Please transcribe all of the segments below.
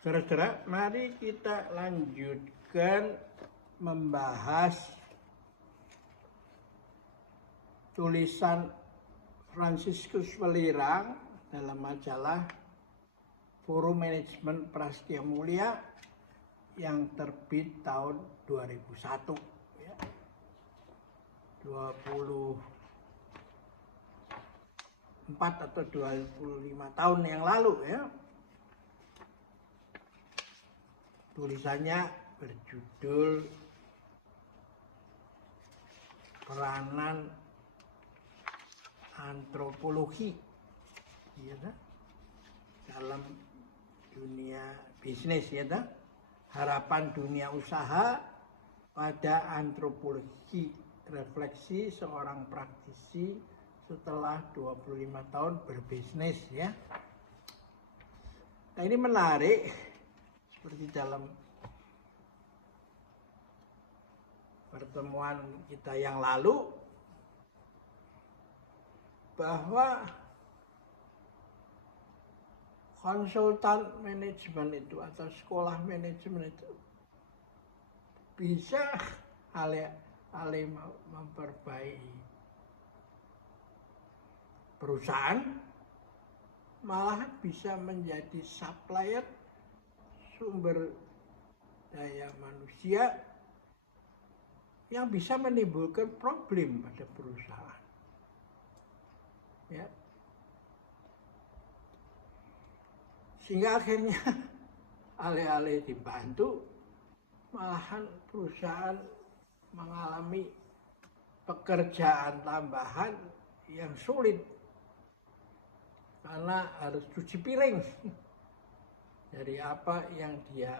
Saudara-saudara, mari kita lanjutkan membahas tulisan Fransiskus Welirang dalam majalah Forum Manajemen Prasetya Mulia yang terbit tahun 2001 ya. 24 atau 25 tahun yang lalu ya. Tulisannya berjudul Peranan Antropologi ya, dalam dunia bisnis ya, harapan dunia usaha pada antropologi, refleksi seorang praktisi setelah 25 tahun berbisnis ya. Nah, ini menarik seperti dalam pertemuan kita yang lalu bahwa konsultan manajemen itu atau sekolah manajemen itu bisa alih memperbaiki perusahaan, malah bisa menjadi supplier sumber daya manusia yang bisa menimbulkan problem pada perusahaan. Ya. Sehingga akhirnya alih-alih dibantu, malahan perusahaan mengalami pekerjaan tambahan yang sulit karena harus cuci piring dari apa yang dia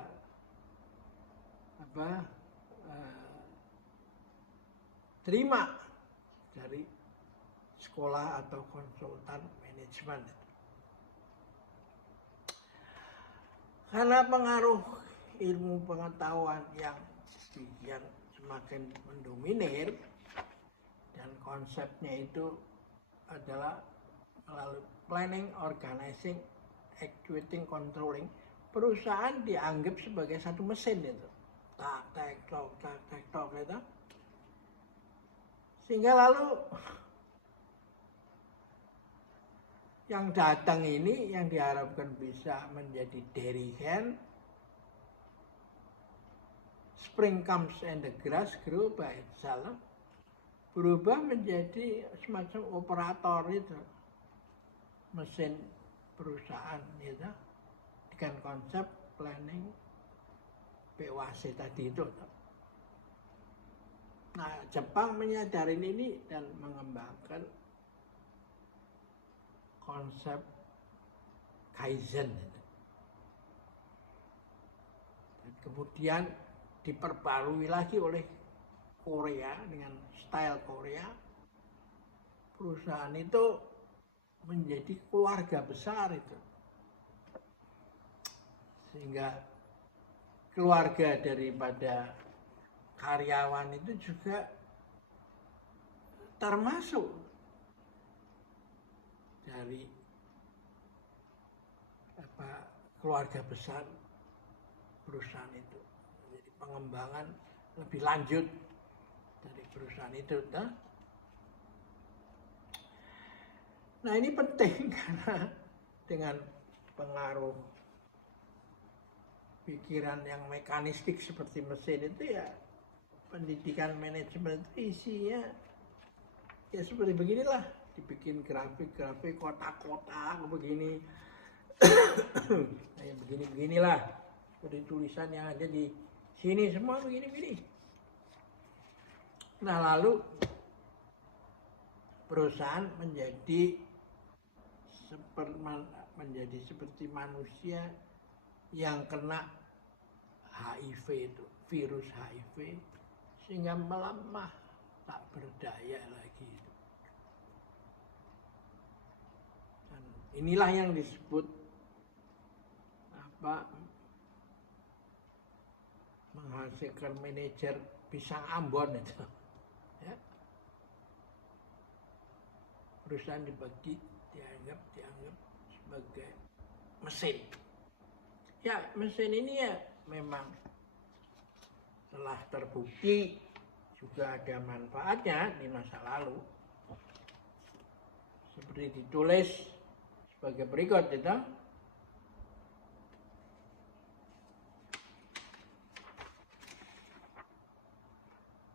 terima dari sekolah atau konsultan manajemen. Karena pengaruh ilmu pengetahuan yang semakin mendominir dan konsepnya itu adalah melalui planning, organizing, executing, controlling, perusahaan dianggap sebagai satu mesin itu. Tak, tok, itu. Sehingga lalu yang datang ini yang diharapkan bisa menjadi dirigen, spring comes and the grass grow by itself, berubah menjadi semacam operator itu, mesin perusahaan itu, dengan konsep planning PWC tadi itu. Nah, Jepang menyadari ini dan mengembangkan konsep Kaizen. Dan kemudian diperbarui lagi oleh Korea dengan style Korea. Perusahaan itu menjadi keluarga besar itu. Sehingga keluarga daripada karyawan itu juga termasuk dari keluarga besar perusahaan itu. Jadi pengembangan lebih lanjut dari perusahaan itu. Nah, ini penting karena dengan pengaruh pikiran yang mekanistik seperti mesin itu ya, pendidikan manajemen itu isinya ya seperti beginilah, dibikin grafik-grafik kotak-kotak begini. Kayak beginilah, seperti tulisan yang ada di sini semua begini. Nah, lalu perusahaan menjadi seperti manusia yang kena HIV itu, virus HIV, sehingga melemah, tak berdaya lagi. Dan inilah yang disebut menghasilkan manajer pisang Ambon itu. Ya. Perusahaan dianggap sebagai mesin Ya, mesin ini ya memang telah terbukti juga ada manfaatnya di masa lalu. Seperti ditulis sebagai berikut itu.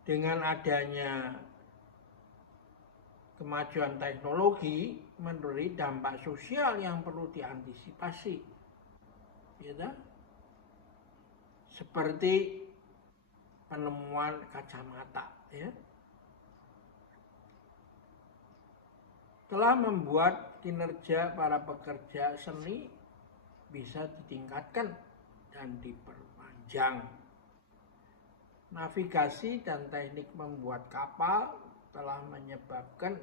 Dengan adanya kemajuan teknologi memberi dampak sosial yang perlu diantisipasi. Gitu? Seperti penemuan kacamata, ya. Telah membuat kinerja para pekerja seni bisa ditingkatkan dan diperpanjang. Navigasi dan teknik membuat kapal telah menyebabkan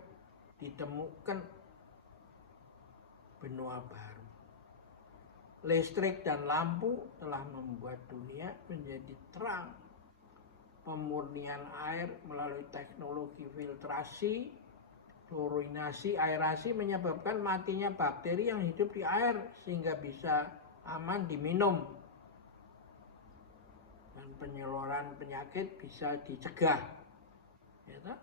ditemukan benua baru. Listrik dan lampu telah membuat dunia menjadi terang. Pemurnian air melalui teknologi filtrasi, klorinasi, aerasi menyebabkan matinya bakteri yang hidup di air sehingga bisa aman diminum. Dan penyeloran penyakit bisa dicegah. Ya,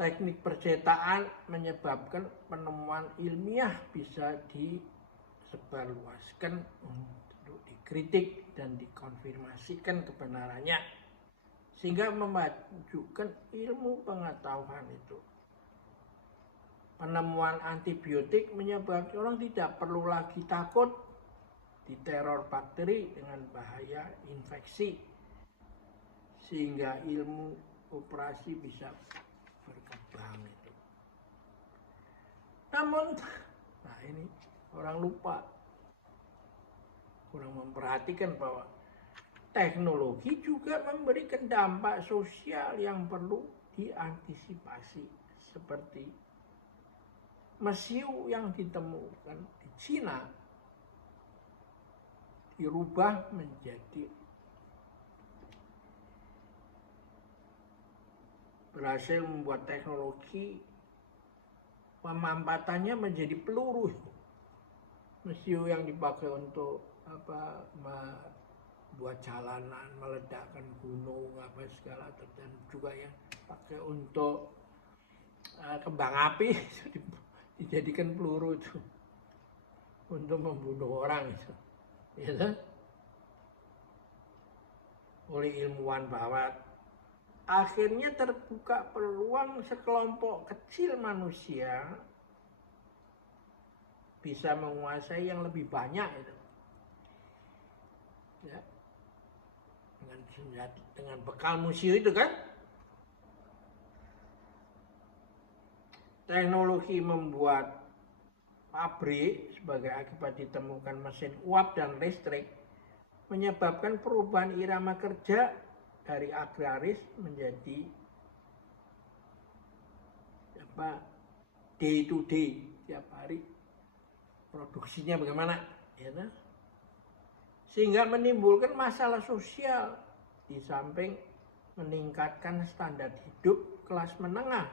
teknik percetakan menyebabkan penemuan ilmiah bisa disebarluaskan untuk dikritik dan dikonfirmasikan kebenarannya, sehingga memajukan ilmu pengetahuan itu. Penemuan antibiotik menyebabkan orang tidak perlu lagi takut diteror bakteri dengan bahaya infeksi, sehingga ilmu operasi bisa berkembang itu. Namun, nah ini orang lupa, kurang memperhatikan bahwa teknologi juga memberikan dampak sosial yang perlu diantisipasi, seperti mesiu yang ditemukan di Cina dirubah menjadi berhasil membuat teknologi pemampatannya menjadi peluru. Mesiu yang dipakai untuk buat jalanan, meledakkan gunung, apa segala, dan juga yang pakai untuk kembang api dijadikan peluru itu untuk membunuh orang itu, ya, oleh ilmuwan bahwa akhirnya terbuka peluang sekelompok kecil manusia bisa menguasai yang lebih banyak itu. Ya, dengan bekal mesiu itu kan, teknologi membuat pabrik sebagai akibat ditemukan mesin uap dan listrik menyebabkan perubahan irama kerja dari agraris menjadi day to day, tiap hari produksinya bagaimana, ya, sehingga menimbulkan masalah sosial di samping meningkatkan standar hidup kelas menengah,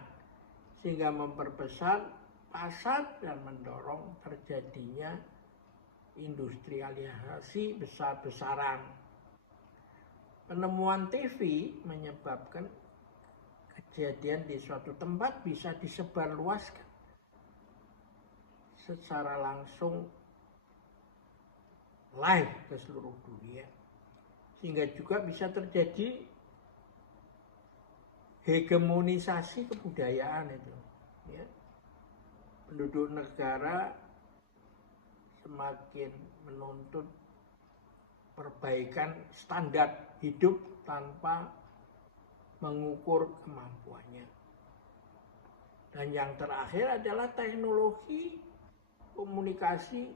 sehingga memperbesar pasar dan mendorong terjadinya industrialisasi besar-besaran. Penemuan TV menyebabkan kejadian di suatu tempat bisa disebarluaskan secara langsung live ke seluruh dunia, sehingga juga bisa terjadi hegemonisasi kebudayaan itu, ya. Penduduk negara semakin menuntut perbaikan standar hidup tanpa mengukur kemampuannya. Dan yang terakhir adalah teknologi komunikasi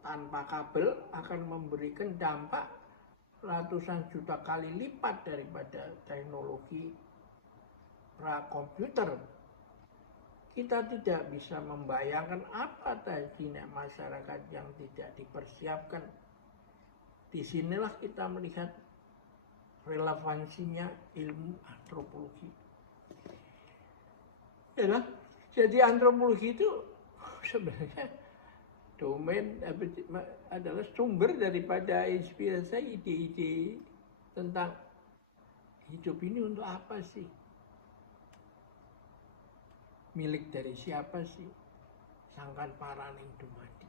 tanpa kabel akan memberikan dampak ratusan juta kali lipat daripada teknologi prakomputer. Kita tidak bisa membayangkan apa tadinya masyarakat yang tidak dipersiapkan. Disinilah kita melihat relevansinya ilmu antropologi. Ya, jadi antropologi itu sebenarnya domain adalah sumber daripada inspirasi ide-ide tentang hidup ini untuk apa sih? Milik dari siapa sih? Sangkan paraning dumadi.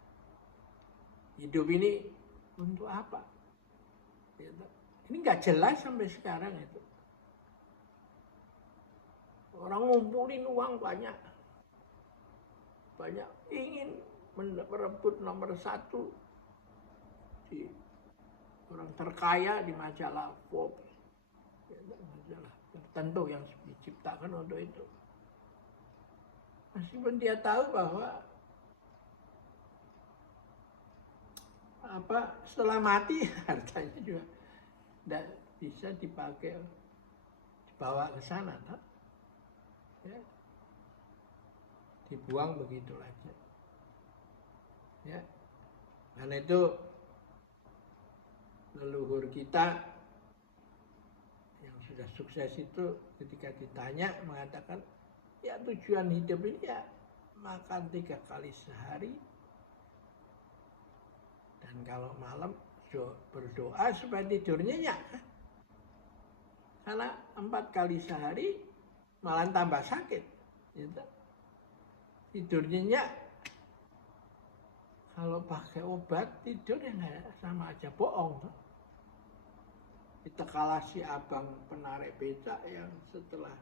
Hidup ini untuk apa? Ini nggak jelas sampai sekarang itu. Orang ngumpulin uang banyak ingin merebut nomor 1 di orang terkaya di majalah Forbes, majalah tertentu yang diciptakan untuk itu. Meskipun dia tahu bahwa setelah mati hartanya juga tidak bisa dipakai, dibawa ke sana, ya, dibuang begitu aja, ya. Karena itu leluhur kita yang sudah sukses itu ketika ditanya mengatakan, ya tujuan hidup ini ya makan 3 kali sehari, dan kalau malam berdoa supaya tidurnya nyenyak. Karena 4 kali sehari malah tambah sakit, gitu. Tidur nyenyak kalau pakai obat tidur ya sama aja bohong. Kita kalah si abang penarik becak yang setelah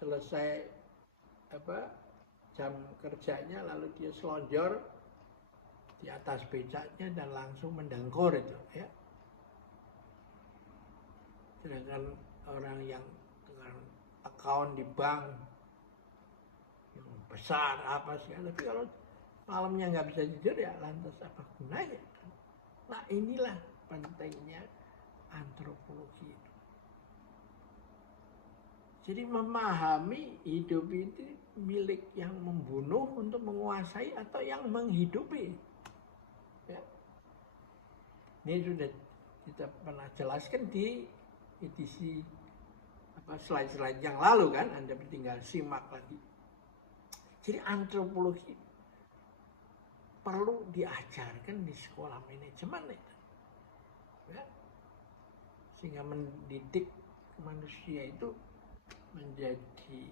selesai jam kerjanya lalu dia selonjor di atas becaknya dan langsung mendengkur itu, ya. Sedangkan orang yang dengan account di bank yang besar apa sih, tapi kalau malamnya nggak bisa tidur ya lantas apa gunanya? Nah, inilah pentingnya antropologi itu. Jadi memahami hidup itu milik yang membunuh untuk menguasai atau yang menghidupi. Ya. Ini sudah kita pernah jelaskan di edisi slide-slide yang lalu kan, Anda tinggal simak lagi. Jadi antropologi perlu diajarkan di sekolah manajemen itu, ya. Sehingga mendidik manusia itu menjadi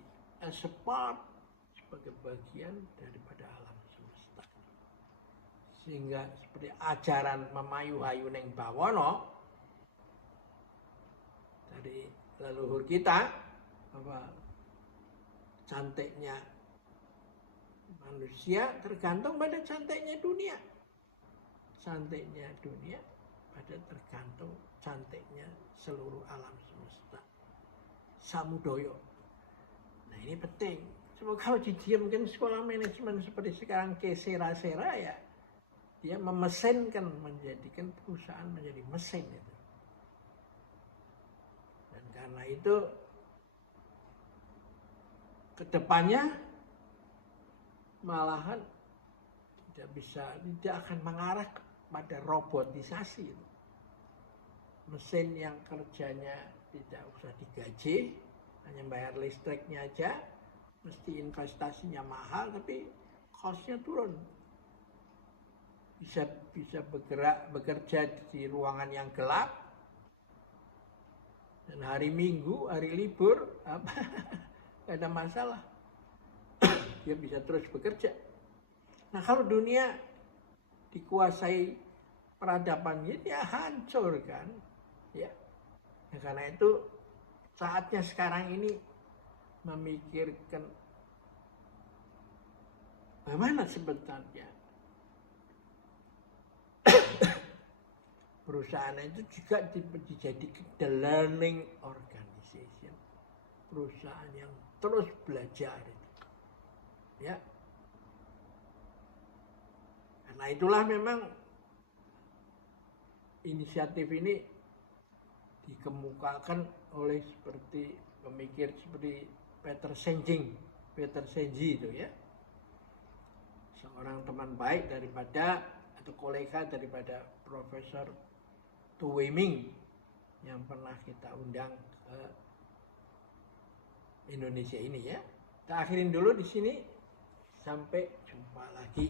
sebagai bagian daripada alam semesta. Sehingga seperti ajaran memayu-hayu neng bawono dari leluhur kita, cantiknya manusia tergantung pada cantiknya dunia. Cantiknya dunia pada tergantung cantiknya seluruh alam semesta. Samudoyo. Nah, ini penting. Coba kalau didiamkan sekolah manajemen seperti sekarang ke sera-sera, ya dia memesinkan, menjadikan perusahaan menjadi mesin itu. Dan karena itu kedepannya malahan tidak akan mengarah pada robotisasi itu. Mesin yang kerjanya tidak usah digaji, hanya bayar listriknya aja, mesti investasinya mahal tapi cost-nya turun. Bisa bekerja di ruangan yang gelap, dan hari Minggu, hari libur, gak ada masalah. Dia bisa terus bekerja. Nah, kalau dunia dikuasai peradabannya, dia hancur kan, ya. Nah, karena itu saatnya sekarang ini memikirkan bagaimana sebenarnya perusahaan itu juga dijadikan the learning organization, perusahaan yang terus belajar itu, ya. Karena itulah memang inisiatif ini dikemukakan oleh seperti pemikir seperti Peter Senge itu, ya, seorang teman baik daripada atau kolega daripada Profesor Tu Weiming yang pernah kita undang ke Indonesia ini, ya. Kita akhirin dulu di sini, sampai jumpa lagi.